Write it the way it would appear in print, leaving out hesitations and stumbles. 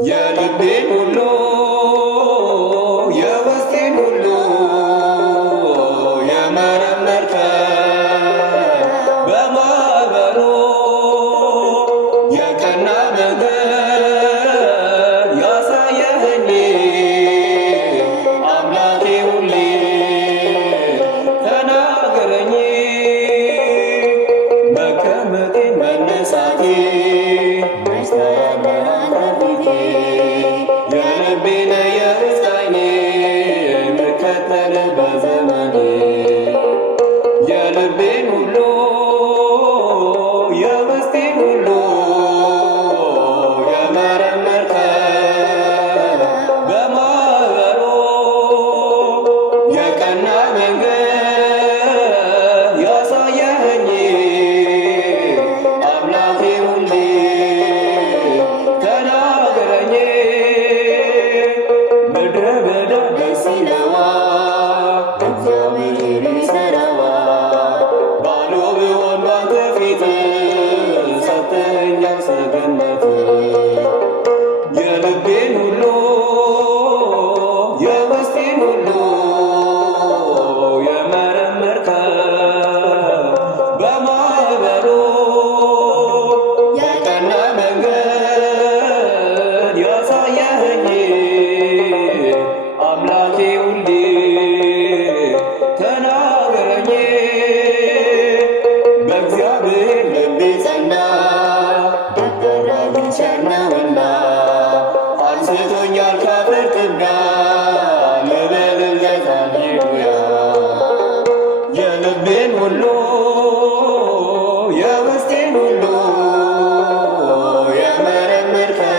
የልቤን ሁሉ የውስጤን ሁሉ የመረመርከው በማዕበሉ የቀና መንገድ ያሳየኸኝ አምላኬ ሁሌ ተናገረኝ። መቀመጤን መነሳቴ የልቤን የውስጥ ዓይኔ የምከተል በዘመኔ የልቤን ሁሉ የውስጤን ሁሉ የመረመርከው በማዕበሉ የቀና መንገድ ያሳየኸኝ አምላኬ ሁሌ ተናገረኝ። ምድረ በዳ ደስ ይለዋል እግዚአብሔር ይሠራዋል። ባዶ ብሆን ባንተ ፊት ሰጥተኸኛል ሰገነት። የልቤን ሁሉ የውስጤን ሁሉ የመረመርከው በማዕበሉ የቀና መንገድ ያሳየኸኝ አምላኬ ሁሌ ተናገረኝ። በእግዚአብሔር ልቤ ጸና ያደረገኝ ቸር ነውና አንስቶኛል ከአፈር ትቢያ ልበልለት ሃሌሉያ። የልቤን ሁሉ የውስጤን ሁሉ የመረመርከው